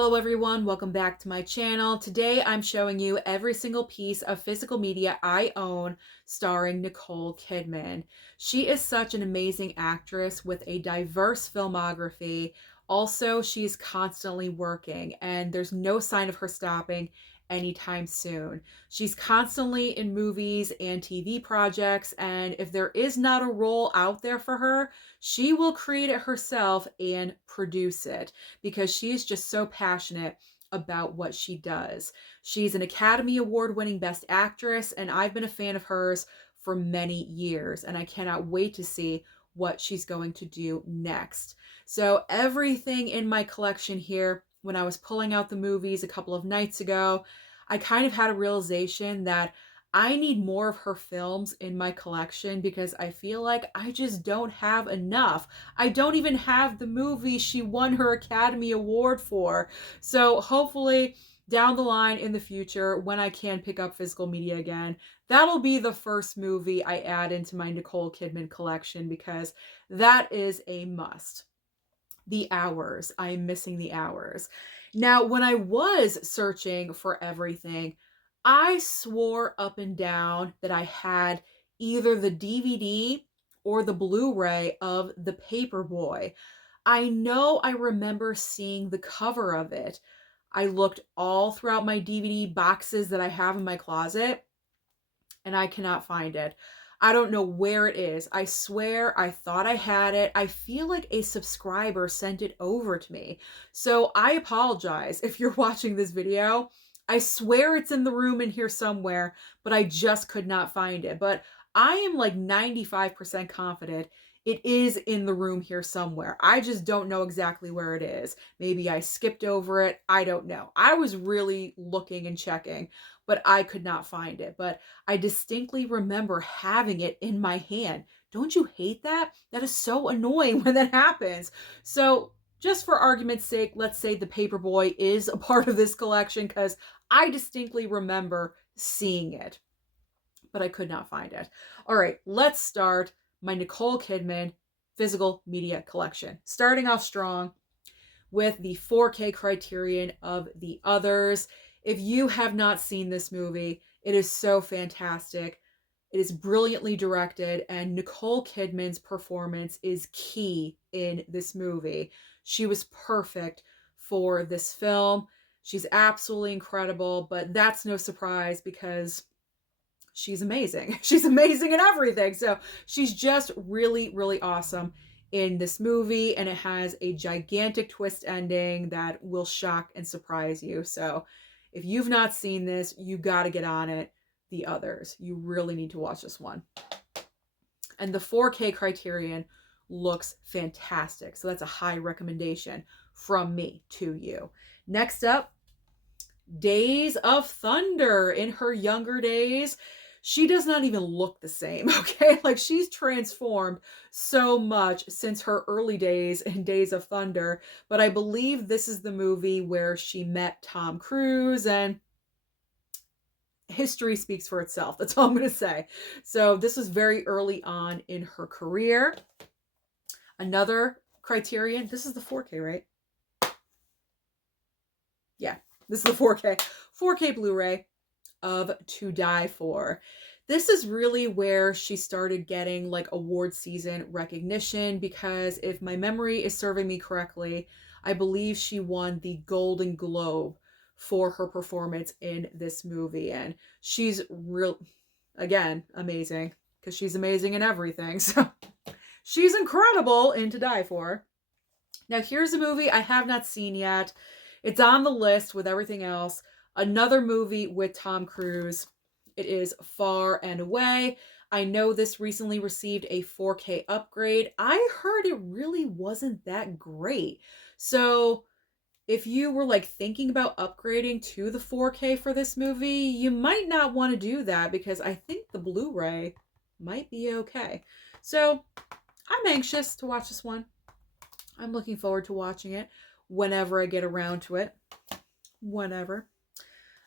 Hello everyone, welcome back to my channel. Today I'm showing you every single piece of physical media I own starring Nicole Kidman. She is such an amazing actress with a diverse filmography. Also, she's constantly working and there's no sign of her stopping anytime soon. She's constantly in movies and TV projects, and if there is not a role out there for her, she will create it herself and produce it because she is just so passionate about what she does. She's an Academy Award winning Best Actress, and I've been a fan of hers for many years, and I cannot wait to see what she's going to do next. So everything in my collection here, when I was pulling out the movies a couple of nights ago, I kind of had a realization that I need more of her films in my collection because I feel like I just don't have enough. I don't even have the movie she won her Academy Award for. So hopefully down the line in the future, when I can pick up physical media again, that'll be the first movie I add into my Nicole Kidman collection because that is a must. The Hours. I am missing The Hours. Now, when I was searching for everything, I swore up and down that I had either the DVD or the Blu-ray of The Paperboy. I know I remember seeing the cover of it. I looked all throughout my DVD boxes that I have in my closet, and I cannot find it. I don't know where it is. I swear I thought I had it. I feel like a subscriber sent it over to me. So I apologize if you're watching this video. I swear it's in the room in here somewhere, but I just could not find it. But I am like 95% confident it is in the room here somewhere. I just don't know exactly where it is. Maybe I skipped over it. I don't know. I was really looking and checking, but I could not find it. But I distinctly remember having it in my hand. Don't you hate that? That is so annoying when that happens. So just for argument's sake, let's say the Paperboy is a part of this collection because I distinctly remember seeing it, but I could not find it. All right, let's start my Nicole Kidman physical media collection. Starting off strong with the 4K Criterion of The Others. If you have not seen this movie, it is so fantastic. It is brilliantly directed, and Nicole Kidman's performance is key in this movie. She was perfect for this film. She's absolutely incredible, but that's no surprise because she's amazing. She's amazing in everything. So she's just really, really awesome in this movie, and it has a gigantic twist ending that will shock and surprise you. So if you've not seen this, you got to get on it. The Others. You really need to watch this one. And the 4K Criterion looks fantastic. So that's a high recommendation from me to you. Next up, Days of Thunder. In her younger days, she does not even look the same, okay? Like, she's transformed so much since her early days in Days of Thunder, but I believe this is the movie where she met Tom Cruise, and history speaks for itself. That's all I'm going to say. So this was very early on in her career. Another Criterion. This is the 4K, right? Yeah, this is the 4K. 4K Blu-ray of To Die For. This is really where she started getting like award season recognition because if my memory is serving me correctly, I believe she won the Golden Globe for her performance in this movie. And she's again, amazing because she's amazing in everything. So she's incredible in To Die For. Now here's a movie I have not seen yet. It's on the list with everything else. Another movie with Tom Cruise. It is Far and Away. I know this recently received a 4K upgrade. I heard it really wasn't that great. So if you were like thinking about upgrading to the 4K for this movie, you might not want to do that because I think the Blu-ray might be okay. So I'm anxious to watch this one. I'm looking forward to watching it whenever I get around to it. Whenever.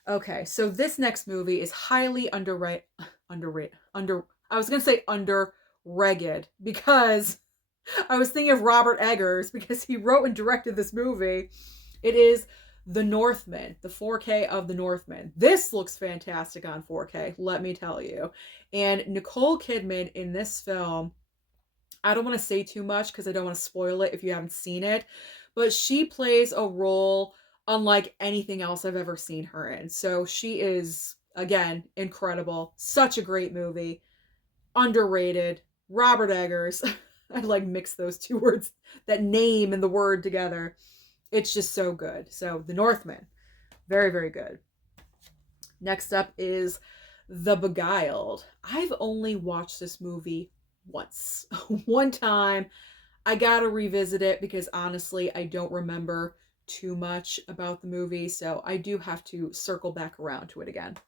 Okay, so this next movie is highly underrated. I was going to say underrated because I was thinking of Robert Eggers because he wrote and directed this movie. It is The Northman, the 4K of The Northman. This looks fantastic on 4K, let me tell you. And Nicole Kidman in this film, I don't want to say too much because I don't want to spoil it if you haven't seen it, but she plays a role unlike anything else I've ever seen her in. So she is, again, incredible. Such a great movie. Underrated. Robert Eggers. I like mix those two words, that name and the word together. It's just so good. So, The Northman. Very, very good. Next up is The Beguiled. I've only watched this movie once. One time. I gotta revisit it because honestly, I don't remember too much about the movie. So I do have to circle back around to it again.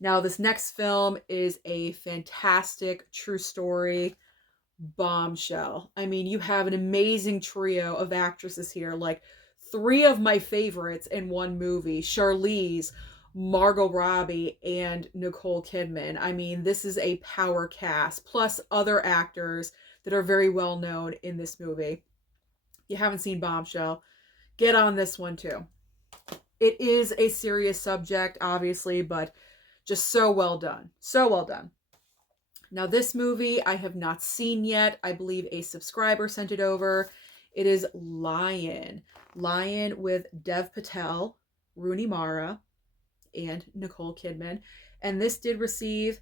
Now, this next film is a fantastic true story bombshell. I mean, you have an amazing trio of actresses here, like three of my favorites in one movie: Charlize, Margot Robbie, and Nicole Kidman. I mean, this is a power cast, plus other actors that are very well known in this movie. If you haven't seen Bombshell, get on this one too. It is a serious subject, obviously, but just so well done. So well done. Now, this movie I have not seen yet. I believe a subscriber sent it over. It is Lion. Lion with Dev Patel, Rooney Mara, and Nicole Kidman. And this did receive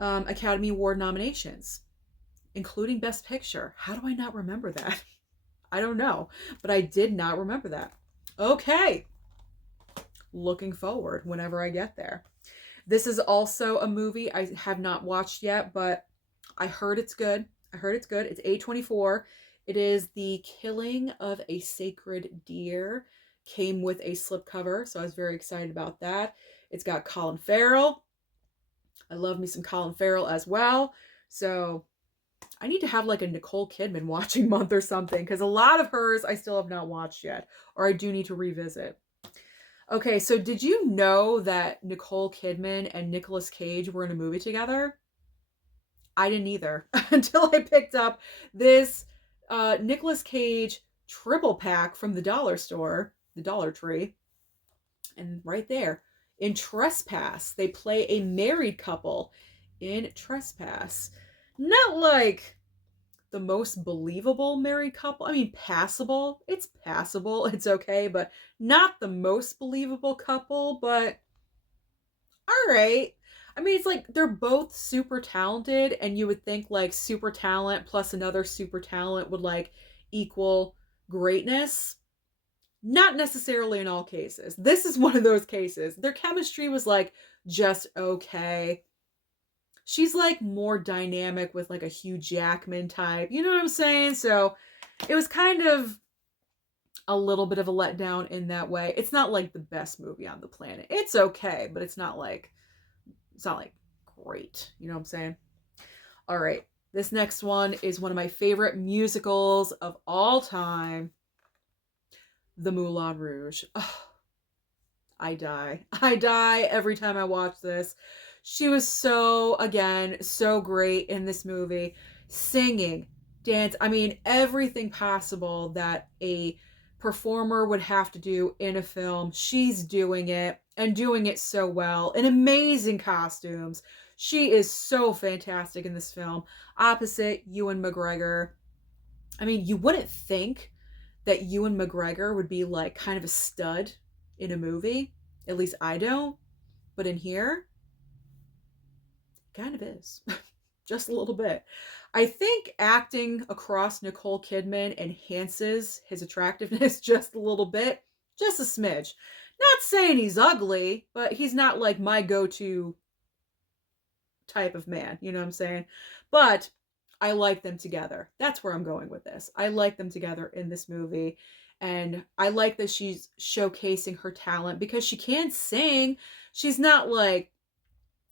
Academy Award nominations, including Best Picture. How do I not remember that? I don't know, but I did not remember that. Okay. Looking forward whenever I get there. This is also a movie I have not watched yet, but I heard it's good. It's A24. It is The Killing of a Sacred Deer. Came with a slipcover, so I was very excited about that. It's got Colin Farrell. I love me some Colin Farrell as well. So I need to have like a Nicole Kidman watching month or something, because a lot of hers I still have not watched yet, or I do need to revisit. Okay, so did you know that Nicole Kidman and Nicolas Cage were in a movie together? I didn't either until I picked up this Nicolas Cage triple pack from the dollar store, the Dollar Tree. And right there, in Trespass, they play a married couple in Trespass. Not like the most believable married couple. I mean, passable. It's passable. It's okay, but not the most believable couple, but all right. I mean, it's like they're both super talented, and you would think like super talent plus another super talent would like equal greatness. Not necessarily in all cases. This is one of those cases. Their chemistry was like just okay. She's like more dynamic with like a Hugh Jackman type. You know what I'm saying? So it was kind of a little bit of a letdown in that way. It's not like the best movie on the planet. It's okay, but it's not like great. You know what I'm saying? All right. This next one is one of my favorite musicals of all time. The Moulin Rouge. Oh, I die. I die every time I watch this. She was so, again, so great in this movie. Singing, dance, I mean, everything possible that a performer would have to do in a film. She's doing it, and doing it so well, in amazing costumes. She is so fantastic in this film, opposite Ewan McGregor. I mean, you wouldn't think that Ewan McGregor would be like kind of a stud in a movie. At least I don't. But in here, kind of is. Just a little bit. I think acting across Nicole Kidman enhances his attractiveness just a little bit. Just a smidge. Not saying he's ugly, but he's not like my go-to type of man. You know what I'm saying? But I like them together. That's where I'm going with this. I like them together in this movie. And I like that she's showcasing her talent because she can sing. She's not like,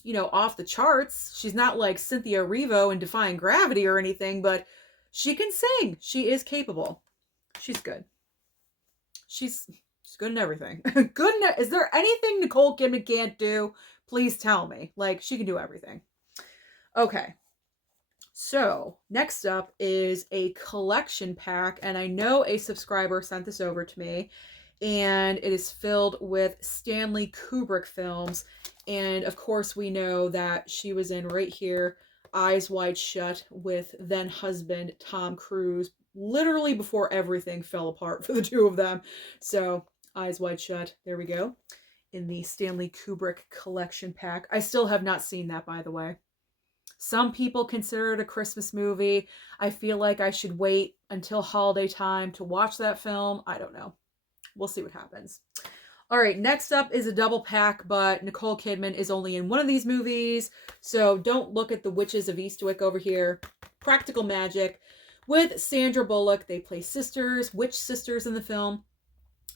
you know, off the charts. She's not like Cynthia Erivo in Defying Gravity or anything, but she can sing. She is capable. She's good. She's good in everything. Good in, is there anything Nicole Kidman can't do? Please tell me. Like, she can do everything. Okay. So, next up is a collection pack, and I know a subscriber sent this over to me. and it is filled with Stanley Kubrick films. And of course, we know that she was in right here, Eyes Wide Shut, with then husband Tom Cruise, literally before everything fell apart for the two of them. So, Eyes Wide Shut, there we go, in the Stanley Kubrick collection pack. I still have not seen that, by the way. Some people consider it a Christmas movie. I feel like I should wait until holiday time to watch that film. I don't know. We'll see what happens. All right, next up is a double pack, but Nicole Kidman is only in one of these movies, so don't look at the Witches of Eastwick over here. Practical Magic with Sandra Bullock. They play sisters, witch sisters in the film.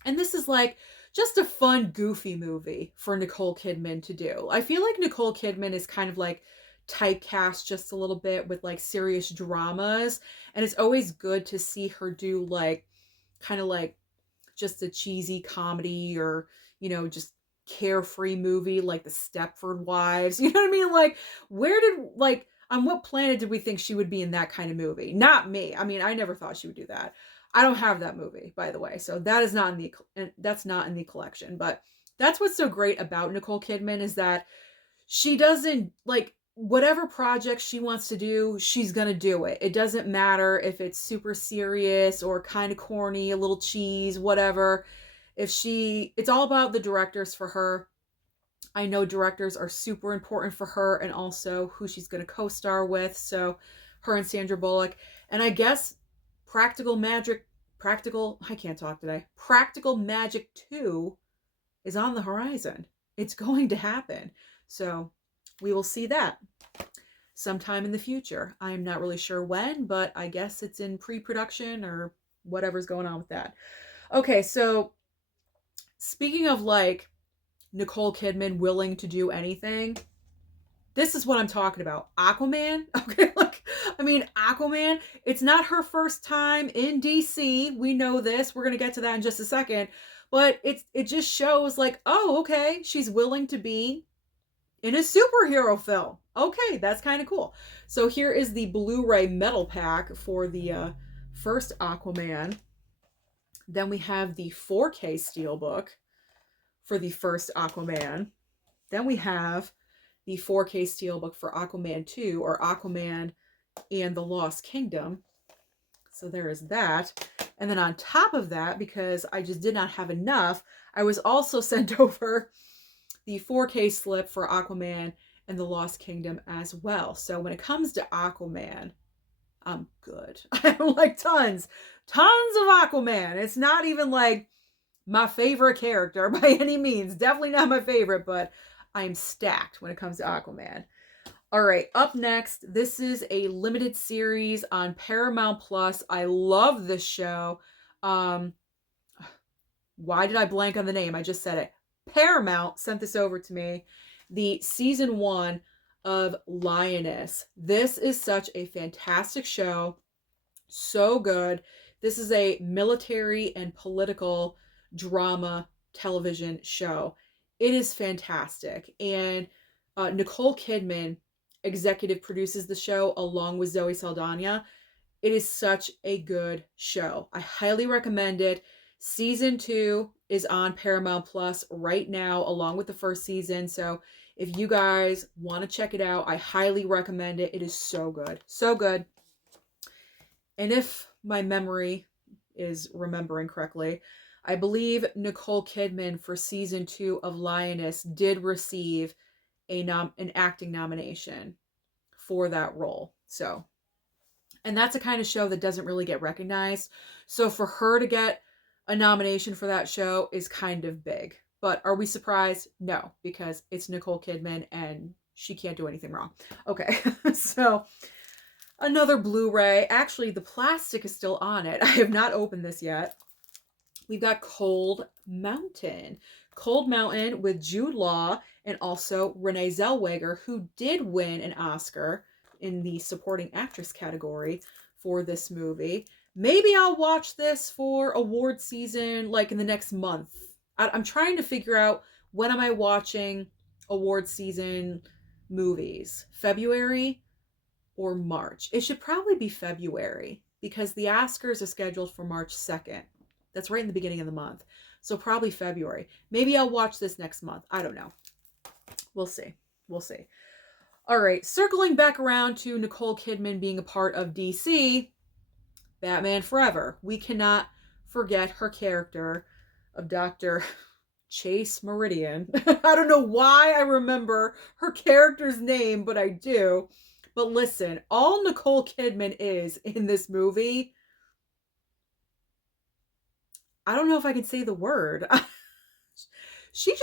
And this is like just a fun, goofy movie for Nicole Kidman to do. I feel like Nicole Kidman is kind of like typecast just a little bit with like serious dramas, and it's always good to see her do like kind of like just a cheesy comedy, or just carefree movie like the Stepford Wives. You know what I mean? Like, where did, like, on what planet did we think she would be in that kind of movie? Not me. I mean, I never thought she would do that. I don't have that movie, by the way, so that's not in the collection. But that's what's so great about Nicole Kidman, is that she doesn't, like, whatever project she wants to do, she's gonna do it. It doesn't matter if it's super serious or kind of corny, a little cheese, whatever. It's all about the directors for her. I know directors are super important for her, and also who she's gonna co-star with. So her and Sandra Bullock. And I guess I can't talk today. Practical Magic 2 is on the horizon. It's going to happen. So we will see that sometime in the future. I'm not really sure when, but I guess it's in pre-production or whatever's going on with that. Okay, so speaking of like Nicole Kidman willing to do anything, this is what I'm talking about. Aquaman. Okay, Aquaman, it's not her first time in DC. We know this. We're going to get to that in just a second. But it just shows like, oh, okay, she's willing to be in a superhero film. Okay, that's kind of cool. So here is the Blu-ray metal pack for the first Aquaman. Then we have the 4K steelbook for the first Aquaman. Then we have the 4K steelbook for Aquaman 2, or Aquaman and the Lost Kingdom. So there is that. And then on top of that, because I just did not have enough, I was also sent over the 4K slip for Aquaman and the Lost Kingdom as well. So when it comes to Aquaman, I'm good. I have like tons of Aquaman. It's not even like my favorite character by any means. Definitely not my favorite, but I'm stacked when it comes to Aquaman. All right, up next, this is a limited series on Paramount Plus. I love this show. Why did I blank on the name? I just said it. Paramount sent this over to me. The season 1 of Lioness. This is such a fantastic show. So good. This is a military and political drama television show. It is fantastic. And Nicole Kidman executive produces the show along with Zoe Saldana. It is such a good show. I highly recommend it. Season 2 is on Paramount Plus right now, along with the first season. So if you guys want to check it out, I highly recommend it. It is so good. So good. And if my memory is remembering correctly, I believe Nicole Kidman for season 2 of Lioness did receive an acting nomination for that role. So, and that's a kind of show that doesn't really get recognized. So for her to get a nomination for that show is kind of big. But are we surprised? No, because it's Nicole Kidman and she can't do anything wrong. Okay, so another Blu-ray. Actually, the plastic is still on it. I have not opened this yet. We've got Cold Mountain. Cold Mountain with Jude Law and also Renee Zellweger, who did win an Oscar in the supporting actress category for this movie. Maybe I'll watch this for award season, like in the next month. I'm trying to figure out, when am I watching award season movies? February or March? It should probably be February, because the Oscars are scheduled for March 2nd. That's right in the beginning of the month. So probably February. Maybe I'll watch this next month. I don't know. We'll see. We'll see. All right, circling back around to Nicole Kidman being a part of DC, Batman Forever. We cannot forget her character of Dr. Chase Meridian. I don't know why I remember her character's name, but I do. But listen, all Nicole Kidman is in this movie, I don't know if I can say the word. She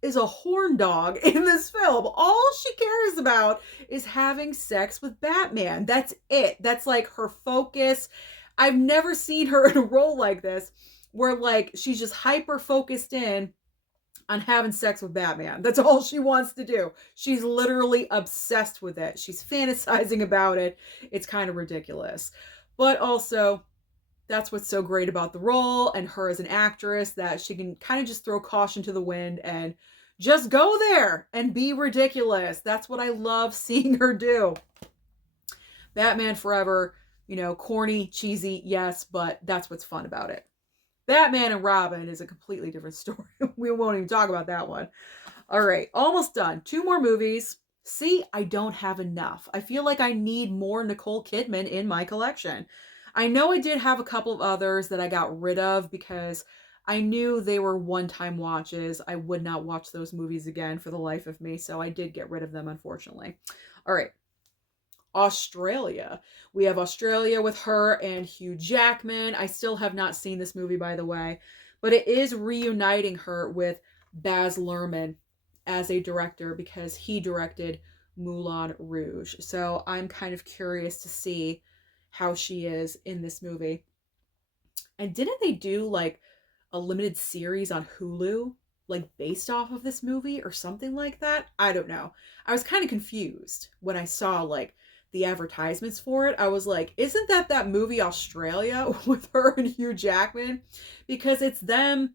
is a horn dog in this film. All she cares about is having sex with Batman. That's it. That's like her focus. I've never seen her in a role like this where like she's just hyper focused in on having sex with Batman. That's all she wants to do. She's literally obsessed with it. She's fantasizing about it. It's kind of ridiculous. But also, that's what's so great about the role and her as an actress, that she can kind of just throw caution to the wind and just go there and be ridiculous. That's what I love seeing her do. Batman Forever, corny, cheesy, yes, but that's what's fun about it. Batman and Robin is a completely different story. We won't even talk about that one. All right, almost done. 2 more movies. See, I don't have enough. I feel like I need more Nicole Kidman in my collection. I know I did have a couple of others that I got rid of because I knew they were one-time watches. I would not watch those movies again for the life of me, so I did get rid of them, unfortunately. All right. Australia. We have Australia with her and Hugh Jackman. I still have not seen this movie, by the way, but it is reuniting her with Baz Luhrmann as a director because he directed Moulin Rouge. So I'm kind of curious to see how she is in this movie. And didn't they do like a limited series on Hulu, like based off of this movie or something like that? I don't know. I was kind of confused when I saw like the advertisements for it. I was like, isn't that movie Australia with her and Hugh Jackman? Because it's them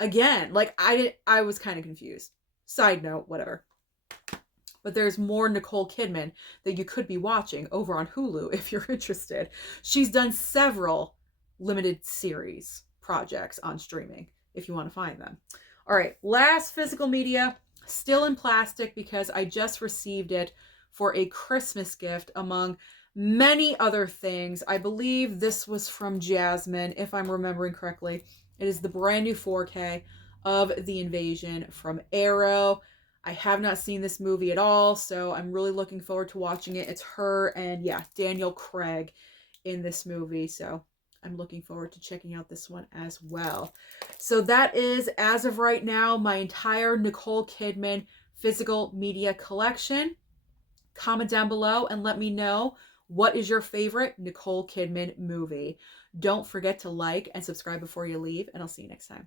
again. Like I was kind of confused. Side note, whatever. But there's more Nicole Kidman that you could be watching over on Hulu if you're interested. She's done several limited series projects on streaming if you want to find them. All right, last physical media, still in plastic because I just received it for a Christmas gift among many other things. I believe this was from Jasmine, if I'm remembering correctly. It is the brand new 4K of The Invasion from Arrow. I have not seen this movie at all, so I'm really looking forward to watching it. It's her and, yeah, Daniel Craig in this movie, so I'm looking forward to checking out this one as well. So that is, as of right now, my entire Nicole Kidman physical media collection. Comment down below and let me know, what is your favorite Nicole Kidman movie? Don't forget to like and subscribe before you leave, and I'll see you next time.